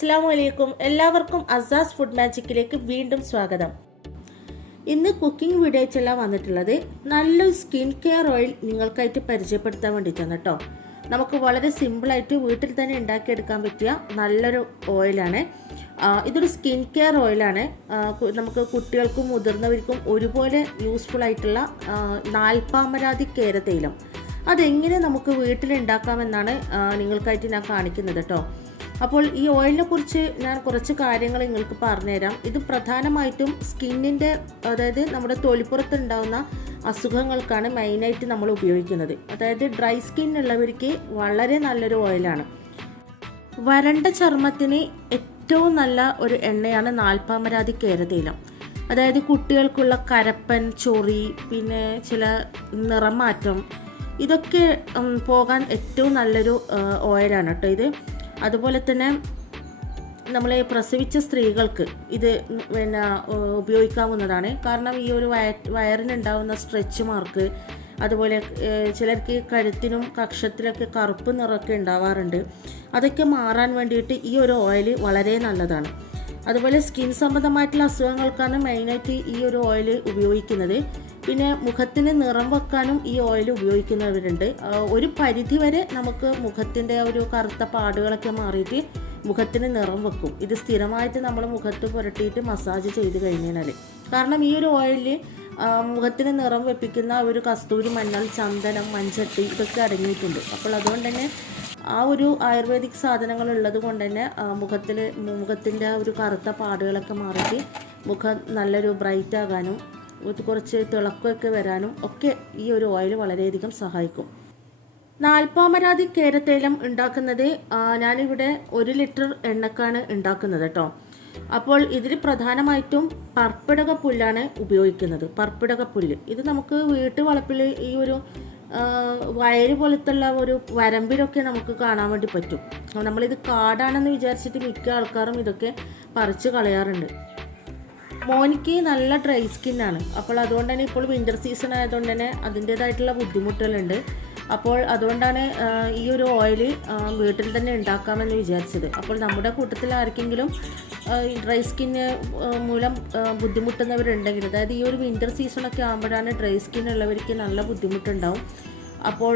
അസ്സാം വലൈക്കും എല്ലാവർക്കും അസാസ് ഫുഡ് മാജിക്കിലേക്ക് വീണ്ടും സ്വാഗതം. ഇന്ന് കുക്കിംഗ് വീഡിയോച്ചെല്ലാം വന്നിട്ടുള്ളത്. നല്ലൊരു സ്കിൻ കെയർ ഓയിൽ നിങ്ങൾക്കായിട്ട് പരിചയപ്പെടുത്താൻ വേണ്ടിയിട്ടാണ് കേട്ടോ. നമുക്ക് വളരെ സിമ്പിളായിട്ട് വീട്ടിൽ തന്നെ ഉണ്ടാക്കിയെടുക്കാൻ പറ്റിയ നല്ലൊരു ഓയിലാണ്. ഇതൊരു സ്കിൻ കെയർ ഓയിലാണ്. നമുക്ക് കുട്ടികൾക്കും മുതിർന്നവർക്കും ഒരുപോലെ യൂസ്ഫുൾ ആയിട്ടുള്ള നാൽപ്പാമരാതി കേരതൈലം അതെങ്ങനെ നമുക്ക് ആ, നിങ്ങൾക്കായിട്ട് ഞാൻ കാണിക്കുന്നത് കേട്ടോ. അപ്പോൾ ഈ ഓയിലിനെ കുറിച്ച് ഞാൻ കുറച്ച് കാര്യങ്ങൾ നിങ്ങൾക്ക് പറഞ്ഞുതരാം. ഇത് പ്രധാനമായിട്ടും സ്കിന്നിന്റെ അതായത് നമ്മുടെ തൊലിപ്പുറത്ത് ഉണ്ടാകുന്ന അസുഖങ്ങൾക്കാണ് മെയിനായിട്ട് നമ്മൾ ഉപയോഗിക്കുന്നത്. അതായത് ഡ്രൈ സ്കിൻ ഉള്ളവർക്ക് വളരെ നല്ലൊരു ഓയിലാണ്. വരണ്ട ചർമ്മത്തിന് ഏറ്റവും നല്ല ഒരു എണ്ണയാണ് നാൽപ്പാമരാതി കേരതീലം അതായത് കുട്ടികൾക്കുള്ള കരപ്പൻ ചൊറി പിന്നെ ചില നിറമാറ്റം ഇതൊക്കെ പോകാൻ ഏറ്റവും നല്ലൊരു ഓയിലാണ് കേട്ടോ ഇത്. അതുപോലെ തന്നെ നമ്മളെ പ്രസവിച്ച സ്ത്രീകൾക്ക് ഇത് പിന്നെ ഉപയോഗിക്കാവുന്നതാണ്. കാരണം ഈ ഒരു വയ വയറിനുണ്ടാവുന്ന സ്ട്രെച്ച് മാർക്ക് അതുപോലെ ചിലർക്ക് കഴുത്തിനും കക്ഷത്തിലൊക്കെ കറുപ്പ് നിറമൊക്കെ ഉണ്ടാവാറുണ്ട്. അതൊക്കെ മാറാൻ വേണ്ടിയിട്ട് ഈ ഒരു ഓയിൽ വളരെ നല്ലതാണ്. അതുപോലെ സ്കിൻ സംബന്ധമായിട്ടുള്ള അസുഖങ്ങൾക്കാണ് മെയിനായിട്ട് ഈ ഒരു ഓയിൽ ഉപയോഗിക്കുന്നത്. പിന്നെ മുഖത്തിന് നിറം വെക്കാനും ഈ ഓയിൽ ഉപയോഗിക്കുന്നവരുണ്ട്. ഒരു പരിധി വരെ നമുക്ക് മുഖത്തിന്റെ ഒരു കറുത്ത പാടുകളൊക്കെ മാറിയിട്ട് മുഖത്തിന് നിറം വെക്കും. ഇത് സ്ഥിരമായിട്ട് നമ്മൾ മുഖത്ത് പുരട്ടിയിട്ട് മസാജ് ചെയ്ത് കഴിഞ്ഞാൽ കാരണം ഈ ഒരു ഓയിലിൽ മുഖത്തിന് നിറം വെപ്പിക്കുന്ന ഒരു കസ്തൂരി മഞ്ഞൾ ചന്ദനം മഞ്ചട്ടി ഇതൊക്കെ അടങ്ങിയിട്ടുണ്ട്. അപ്പോൾ അതുകൊണ്ട് തന്നെ ആ ഒരു ആയുർവേദിക് സാധനങ്ങൾ ഉള്ളത് കൊണ്ട് തന്നെ മുഖത്തിൽ മുഖത്തിന്റെ ആ ഒരു കറുത്ത പാടുകളൊക്കെ മാറിയിട്ട് മുഖം നല്ലൊരു ബ്രൈറ്റ് ആകാനും കുറച്ച് തിളക്കമൊക്കെ വരാനും ഒക്കെ ഈ ഒരു ഓയിൽ വളരെയധികം സഹായിക്കും. നാൽപ്പാമരാതി കേരത്തേലം ഉണ്ടാക്കുന്നത് ഞാനിവിടെ ഒരു ലിറ്റർ എണ്ണക്കാണ് ഉണ്ടാക്കുന്നത് കേട്ടോ. അപ്പോൾ ഇതിൽ പ്രധാനമായിട്ടും പർപ്പിടക പുല്ലാണ് ഉപയോഗിക്കുന്നത് പർപ്പിടക പുല്ല്. ഇത് നമുക്ക് വീട്ടുവളപ്പിൽ ഈ ഒരു ആ, വയൽ പോലത്തുള്ള ഒരു വരമ്പിലൊക്കെ നമുക്ക് കാണാൻ വേണ്ടി പറ്റും. നമ്മളിത് കാടാണെന്ന് വിചാരിച്ചിട്ട് മിക്ക ആൾക്കാരും ഇതൊക്കെ പറിച്ച് കളയാറുണ്ട്. മോനിക്ക് നല്ല ഡ്രൈ സ്കിന്നാണ്. അപ്പോൾ അതുകൊണ്ട് തന്നെ ഇപ്പോൾ വിന്റർ സീസൺ ആയതുകൊണ്ട് തന്നെ അതിന്റേതായിട്ടുള്ള ബുദ്ധിമുട്ടുകളുണ്ട്. അപ്പോൾ അതുകൊണ്ടാണ് ഈ ഒരു ഓയിൽ വീട്ടിൽ തന്നെ ഉണ്ടാക്കാമെന്ന് വിചാരിച്ചത്. അപ്പോൾ നമ്മുടെ കൂട്ടത്തിൽ ആർക്കെങ്കിലും ഡ്രൈ സ്കിന്ന് മൂലം ബുദ്ധിമുട്ടുന്നവരുണ്ടെങ്കിൽ അതായത് ഈ ഒരു വിന്റർ സീസണൊക്കെ ആകുമ്പോഴാണ് ഡ്രൈ സ്കിൻ ഉള്ളവർക്ക് നല്ല ബുദ്ധിമുട്ടുണ്ടാവും. അപ്പോൾ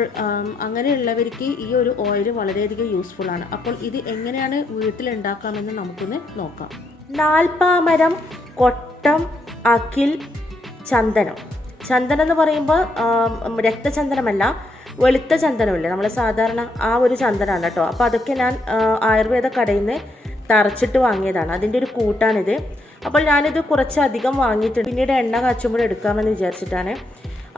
അങ്ങനെയുള്ളവർക്ക് ഈ ഒരു ഓയിൽ വളരെയധികം യൂസ്ഫുൾ ആണ്. അപ്പോൾ ഇത് എങ്ങനെയാണ് വീട്ടിൽ ഉണ്ടാക്കാമെന്ന് നമുക്കൊന്ന് നോക്കാം. നാൽപ്പാമരം കൊട്ടം അഖിൽ ചന്ദനം. ചന്ദനം എന്ന് പറയുമ്പോൾ രക്തചന്ദനമല്ല വെളുത്ത ചന്ദനമില്ലേ? നമ്മൾ സാധാരണ ആ ഒരു ചന്ദനമാണ് കേട്ടോ. അപ്പോൾ അതൊക്കെ ഞാൻ ആയുർവേദ കടയിൽ നിന്ന് തറച്ചിട്ട് വാങ്ങിയതാണ്. അതിന്റെ ഒരു കൂട്ടാണിത്. അപ്പോൾ ഞാനിത് കുറച്ചധികം വാങ്ങിയിട്ടുണ്ട്. പിന്നീട് എണ്ണ കാച്ചുമ്പോൾ എടുക്കാമെന്ന് വിചാരിച്ചിട്ടാണ്.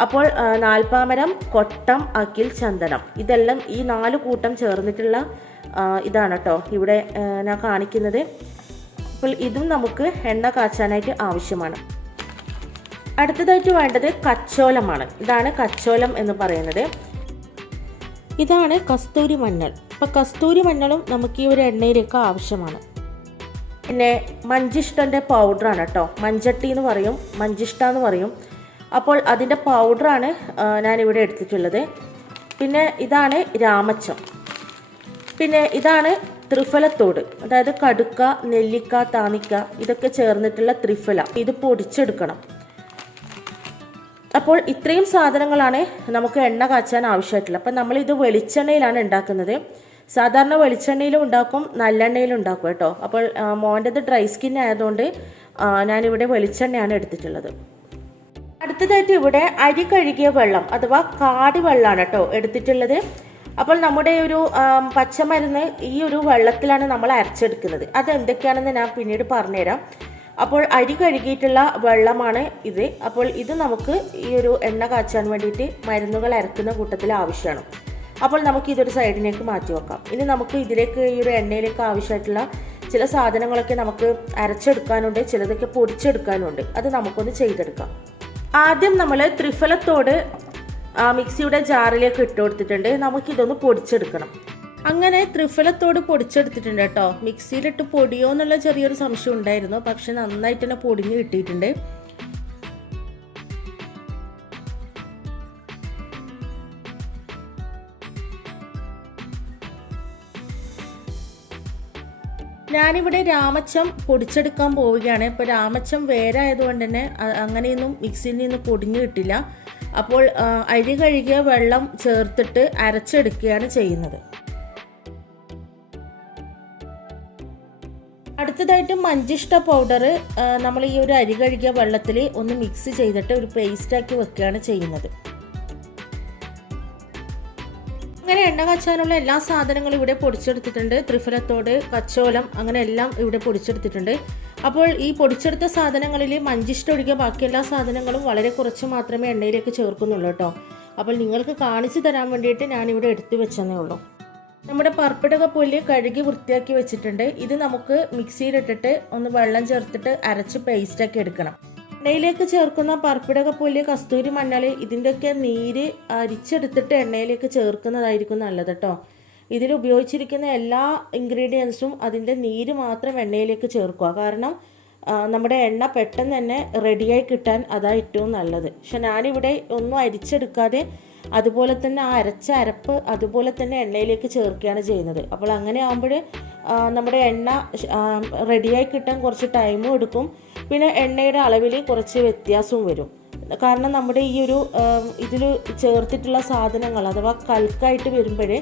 അപ്പോൾ നാൽപ്പാമരം കൊട്ടം അക്കിൽ ചന്ദനം. ഇതെല്ലാം ഈ നാല് കൂട്ടം ചേർന്നിട്ടുള്ള ഇതാണ് കേട്ടോ. ഇവിടെ ഞാൻ കാണിക്കുന്നത്. അപ്പോൾ ഇതും നമുക്ക് എണ്ണ കാച്ചാനായിട്ട് ആവശ്യമാണ്. അടുത്തതായിട്ട് വേണ്ടത് കച്ചോലമാണ്. ഇതാണ് കച്ചോലം എന്ന് പറയുന്നത്. ഇതാണ് കസ്തൂരി മഞ്ഞൾ. അപ്പോൾ കസ്തൂരി മഞ്ഞളും നമുക്ക് ഈ ഒരു എണ്ണയിലേക്ക് ആവശ്യമാണ്. പിന്നെ മഞ്ചിഷ്ടന്റെ പൗഡറാണ് കേട്ടോ. മഞ്ചട്ടി എന്ന് പറയും മഞ്ചിഷ്ട എന്ന് പറയും. അപ്പോൾ അതിന്റെ പൗഡറാണ് ഞാനിവിടെ എടുത്തിട്ടുള്ളത്. പിന്നെ ഇതാണ് രാമച്ചം. പിന്നെ ഇതാണ് ത്രിഫലത്തോട് അതായത് കടുക്ക നെല്ലിക്ക താണിക്ക ഇതൊക്കെ ചേർന്നിട്ടുള്ള ത്രിഫല. ഇത് പൊടിച്ചെടുക്കണം. അപ്പോൾ ഇത്രയും സാധനങ്ങളാണ് നമുക്ക് എണ്ണ കാച്ചാൻ ആവശ്യമായിട്ടുള്ളത്. അപ്പം നമ്മൾ ഇത് വെളിച്ചെണ്ണയിലാണ് ഉണ്ടാക്കുന്നത്. സാധാരണ വെളിച്ചെണ്ണയിലും ഉണ്ടാക്കും നല്ലെണ്ണയിലും ഉണ്ടാക്കും കേട്ടോ. അപ്പോൾ മോന്റെത് ഡ്രൈ സ്കിൻ ആയതുകൊണ്ട് ഞാനിവിടെ വെളിച്ചെണ്ണയാണ് എടുത്തിട്ടുള്ളത്. അടുത്തതായിട്ട് ഇവിടെ അരി കഴുകിയ വെള്ളം അഥവാ കാടി വെള്ളമാണ് കേട്ടോ എടുത്തിട്ടുള്ളത്. അപ്പോൾ നമ്മുടെ ഒരു പച്ചമരുന്ന് ഈ ഒരു വെള്ളത്തിലാണ് നമ്മൾ അരച്ചെടുക്കുന്നത്. അത് എന്തൊക്കെയാണെന്ന് ഞാൻ പിന്നീട് പറഞ്ഞുതരാം. അപ്പോൾ അരി കഴുകിയിട്ടുള്ള വെള്ളമാണ് ഇത്. അപ്പോൾ ഇത് നമുക്ക് ഈ ഒരു എണ്ണ കാച്ചാൻ വേണ്ടിയിട്ട് മരുന്നുകൾ അരക്കുന്ന കൂട്ടത്തിൽ ആവശ്യമാണ്. അപ്പോൾ നമുക്ക് ഇതൊരു സൈഡിലേക്ക് മാറ്റി വെക്കാം. ഇനി നമുക്ക് ഇതിലേക്ക് ഈ ഒരു എണ്ണയിലേക്ക് ആവശ്യമായിട്ടുള്ള ചില സാധനങ്ങളൊക്കെ നമുക്ക് അരച്ചെടുക്കാനുണ്ട് ചിലതൊക്കെ പൊടിച്ചെടുക്കാനുണ്ട്. അത് നമുക്കൊന്ന് ചെയ്തെടുക്കാം. ആദ്യം നമ്മൾ ത്രിഫലത്തോട് മിക്സിയുടെ ജാറിലേക്ക് ഇട്ട് കൊടുത്തിട്ടുണ്ട്. നമുക്കിതൊന്ന് പൊടിച്ചെടുക്കണം. അങ്ങനെ ത്രിഫലത്തോട് പൊടിച്ചെടുത്തിട്ടുണ്ട് കേട്ടോ. മിക്സിയിലിട്ട് പൊടിയോ എന്നുള്ള ചെറിയൊരു സംശയം ഉണ്ടായിരുന്നു. പക്ഷെ നന്നായിട്ട് തന്നെ പൊടിഞ്ഞ് കിട്ടിയിട്ടുണ്ട്. ഞാനിവിടെ രാമച്ചം പൊടിച്ചെടുക്കാൻ പോവുകയാണ്. ഇപ്പോൾ രാമച്ചം വേരായതുകൊണ്ട് തന്നെ അങ്ങനെയൊന്നും മിക്സിയിൽ നിന്ന് പൊടിഞ്ഞു കിട്ടില്ല. അപ്പോൾ അരി കഴുകിയ വെള്ളം ചേർത്തിട്ട് അരച്ചെടുക്കുകയാണ് ചെയ്യുന്നത്. അടുത്തതായിട്ട് മഞ്ചിഷ്ട പൗഡർ നമ്മൾ ഈ ഒരു അരി കഴുകിയ വെള്ളത്തിൽ ഒന്ന് മിക്സ് ചെയ്തിട്ട് ഒരു പേസ്റ്റാക്കി വെക്കുകയാണ് ചെയ്യുന്നത്. അങ്ങനെ എണ്ണ കച്ചാനുള്ള എല്ലാ സാധനങ്ങളും ഇവിടെ പൊടിച്ചെടുത്തിട്ടുണ്ട്. ത്രിഫലത്തോട് കച്ചോലം അങ്ങനെ എല്ലാം ഇവിടെ പൊടിച്ചെടുത്തിട്ടുണ്ട്. അപ്പോൾ ഈ പൊടിച്ചെടുത്ത സാധനങ്ങളിൽ മഞ്ചിഷ്ട ഒഴികെ ബാക്കി എല്ലാ സാധനങ്ങളും വളരെ കുറച്ച് മാത്രമേ എണ്ണയിലേക്ക് ചേർക്കുന്നുള്ളൂ കേട്ടോ. അപ്പോൾ നിങ്ങൾക്ക് കാണിച്ചു തരാൻ വേണ്ടിയിട്ട് ഞാനിവിടെ എടുത്തു വെച്ചെന്നേ ഉള്ളൂ. നമ്മുടെ പർപ്പിടക പുല്ല് കഴുകി വൃത്തിയാക്കി വെച്ചിട്ടുണ്ട്. ഇത് നമുക്ക് മിക്സിയിലിട്ടിട്ട് ഒന്ന് വെള്ളം ചേർത്തിട്ട് അരച്ച് പേസ്റ്റാക്കി എടുക്കണം. എണ്ണയിലേക്ക് ചേർക്കുന്ന പർപ്പിടക പുല്ല് കസ്തൂരി മഞ്ഞൾ ഇതിന്റെയൊക്കെ നീര് അരിച്ചെടുത്തിട്ട് എണ്ണയിലേക്ക് ചേർക്കുന്നതായിരിക്കും നല്ലത് കേട്ടോ ഇതിൽ ഉപയോഗിച്ചിരിക്കുന്ന എല്ലാ ഇൻഗ്രീഡിയൻസും അതിന്റെ നീര് മാത്രം എണ്ണയിലേക്ക് ചേർക്കുക. കാരണം നമ്മുടെ എണ്ണ പെട്ടെന്ന് തന്നെ റെഡിയായി കിട്ടാൻ അതാ ഏറ്റവും നല്ലത്. പക്ഷെ ഞാനിവിടെ ഒന്നും അരിച്ചെടുക്കാതെ അതുപോലെ തന്നെ ആ അരച്ച അരപ്പ് അതുപോലെ തന്നെ എണ്ണയിലേക്ക് ചേർക്കുകയാണ് ചെയ്യുന്നത്. അപ്പോൾ അങ്ങനെ ആകുമ്പോൾ നമ്മുടെ എണ്ണ റെഡിയായി കിട്ടാൻ കുറച്ച് ടൈമും എടുക്കും. പിന്നെ എണ്ണയുടെ അളവിൽ കുറച്ച് വ്യത്യാസവും വരും. കാരണം നമ്മുടെ ഈ ഒരു ഇതിൽ ചേർത്തിട്ടുള്ള സാധനങ്ങൾ അഥവാ കൽക്കായിട്ട് വരുമ്പോഴേ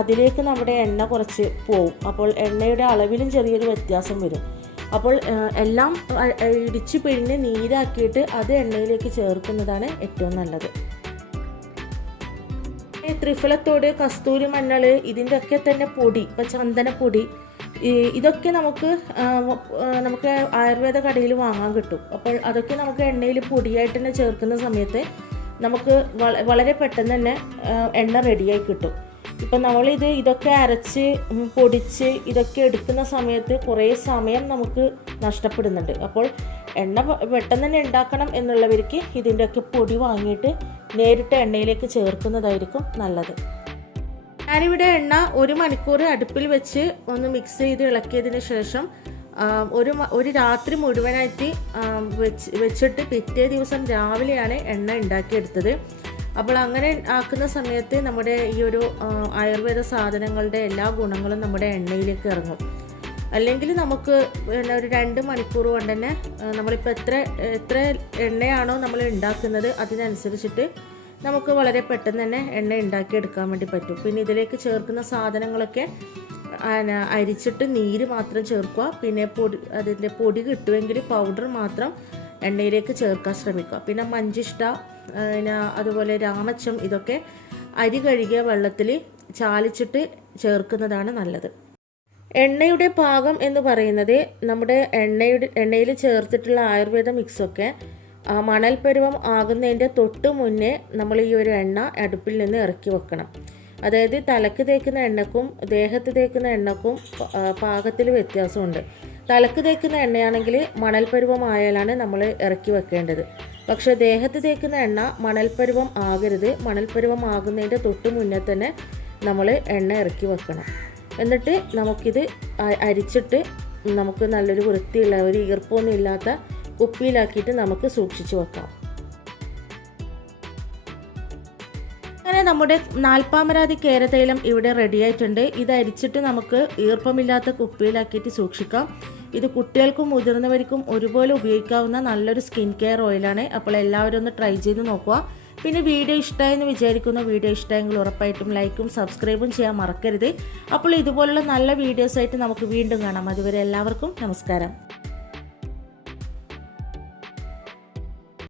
അതിലേക്ക് നമ്മുടെ എണ്ണ കുറച്ച് പോവും. അപ്പോൾ എണ്ണയുടെ അളവിലും ചെറിയൊരു വ്യത്യാസം വരും. അപ്പോൾ എല്ലാം ഇടിച്ച് പിഴിഞ്ഞ് നീരാക്കിയിട്ട് അത് എണ്ണയിലേക്ക് ചേർക്കുന്നതാണ് ഏറ്റവും നല്ലത്. ത്രിഫലത്തോട് കസ്തൂരി മഞ്ഞൾ ഇതിന്റെ ഒക്കെ തന്നെ പൊടി ഇപ്പം ചന്ദനപ്പൊടി ഇതൊക്കെ നമുക്ക് നമുക്ക് ആയുർവേദ കടയിൽ വാങ്ങാൻ കിട്ടും. അപ്പോൾ അതൊക്കെ നമുക്ക് എണ്ണയിൽ പൊടിയായിട്ട് തന്നെ ചേർക്കുന്ന സമയത്ത് നമുക്ക് വളരെ പെട്ടെന്ന് തന്നെ എണ്ണ റെഡിയായി കിട്ടും. ഇപ്പം നമ്മളിത് ഇതൊക്കെ അരച്ച് പൊടിച്ച് ഇതൊക്കെ എടുക്കുന്ന സമയത്ത് കുറേ സമയം നമുക്ക് നഷ്ടപ്പെടുന്നുണ്ട്. അപ്പോൾ എണ്ണ പെട്ടെന്ന് തന്നെ ഉണ്ടാക്കണം എന്നുള്ളവർക്ക് ഇതിന്റെയൊക്കെ പൊടി വാങ്ങിയിട്ട് നേരിട്ട് എണ്ണയിലേക്ക് ചേർക്കുന്നതായിരിക്കും നല്ലത്. ഞാനിവിടെ എണ്ണ ഒരു മണിക്കൂർ അടുപ്പിൽ വെച്ച് ഒന്ന് മിക്സ് ചെയ്ത് ഇളക്കിയതിന് ശേഷം ഒരു ഒരു രാത്രി മുഴുവനായിട്ട് വെച്ച് വെച്ചിട്ട് പിറ്റേ ദിവസം രാവിലെയാണ് എണ്ണ ഉണ്ടാക്കിയെടുത്തത്. അപ്പോൾ അങ്ങനെ ആക്കുന്ന സമയത്ത് നമ്മുടെ ഈ ഒരു ആയുർവേദ സാധനങ്ങളുടെ എല്ലാ ഗുണങ്ങളും നമ്മുടെ എണ്ണയിലേക്ക് ഇറങ്ങും. അല്ലെങ്കിൽ നമുക്ക് പിന്നെ ഒരു രണ്ട് മണിക്കൂർ കൊണ്ട് തന്നെ നമ്മളിപ്പോൾ എത്ര എത്ര എണ്ണയാണോ നമ്മൾ ഉണ്ടാക്കുന്നത് അതിനനുസരിച്ചിട്ട് നമുക്ക് വളരെ പെട്ടെന്ന് തന്നെ എണ്ണ ഉണ്ടാക്കിയെടുക്കാൻ വേണ്ടി പറ്റും. പിന്നെ ഇതിലേക്ക് ചേർക്കുന്ന സാധനങ്ങളൊക്കെ അരിച്ചിട്ട് നീര് മാത്രം ചേർക്കുക. പിന്നെ പൊടി അതിന്റെ പൊടി കിട്ടുമെങ്കിൽ പൗഡർ മാത്രം എണ്ണയിലേക്ക് ചേർക്കാൻ ശ്രമിക്കുക. പിന്നെ മഞ്ചിഷ്ട പിന്നെ അതുപോലെ രാമച്ചം ഇതൊക്കെ അരി കഴുകിയ വെള്ളത്തിൽ ചാലിച്ചിട്ട് ചേർക്കുന്നതാണ് നല്ലത്. എണ്ണയുടെ പാകം എന്ന് പറയുന്നത് നമ്മുടെ എണ്ണയുടെ എണ്ണയിൽ ചേർത്തിട്ടുള്ള ആയുർവേദ മിക്സൊക്കെ മണൽ പരുവം ആകുന്നതിന്റെ തൊട്ട് മുന്നേ നമ്മൾ ഈ ഒരു എണ്ണ അടുപ്പിൽ നിന്ന് ഇറക്കി വെക്കണം. അതായത് തലക്ക് തേക്കുന്ന എണ്ണക്കും ദേഹത്ത് തേക്കുന്ന എണ്ണക്കും പാകത്തിൽ വ്യത്യാസമുണ്ട്. തലക്ക് തേക്കുന്ന എണ്ണയാണെങ്കിൽ മണൽ പരുവം ആയാലാണ് നമ്മൾ ഇറക്കി വെക്കേണ്ടത്. പക്ഷേ ദേഹത്ത് തേക്കുന്ന എണ്ണ മണൽപ്പരുവം പരുവം ആകരുത്. മണൽപ്പരുവം പരുവം ആകുന്നതിന്റെ തൊട്ട് മുന്നേ തന്നെ നമ്മൾ എണ്ണ ഇറക്കി വെക്കണം. എന്നിട്ട് നമുക്കിത് അരിച്ചിട്ട് നമുക്ക് നല്ലൊരു വൃത്തിയുള്ള ഒരു ഈർപ്പമൊന്നും ഇല്ലാത്ത കുപ്പിയിലാക്കിയിട്ട് നമുക്ക് സൂക്ഷിച്ചു വെക്കാം. അങ്ങനെ നമ്മുടെ നാൽപ്പാമരാതി കേരതൈലം ഇവിടെ റെഡിയായിട്ടുണ്ട് ഇത് അരിച്ചിട്ട് നമുക്ക് ഈർപ്പമില്ലാത്ത കുപ്പിയിലാക്കിയിട്ട് സൂക്ഷിക്കാം. ഇത് കുട്ടികൾക്കും മുതിർന്നവർക്കും ഒരുപോലെ ഉപയോഗിക്കാവുന്ന നല്ലൊരു സ്കിൻ കെയർ ഓയിലാണ്. അപ്പോൾ എല്ലാവരും ഒന്ന് ട്രൈ ചെയ്ത് നോക്കുക. പിന്നെ വീഡിയോ ഇഷ്ടമായെന്ന് വിചാരിക്കുന്ന വീഡിയോ ഇഷ്ടമെങ്കിൽ ഉറപ്പായിട്ടും ലൈക്കും സബ്സ്ക്രൈബും ചെയ്യാൻ മറക്കരുത്. അപ്പോൾ ഇതുപോലുള്ള നല്ല വീഡിയോസായിട്ട് നമുക്ക് വീണ്ടും കാണാം. അതുവരെ എല്ലാവർക്കും നമസ്കാരം.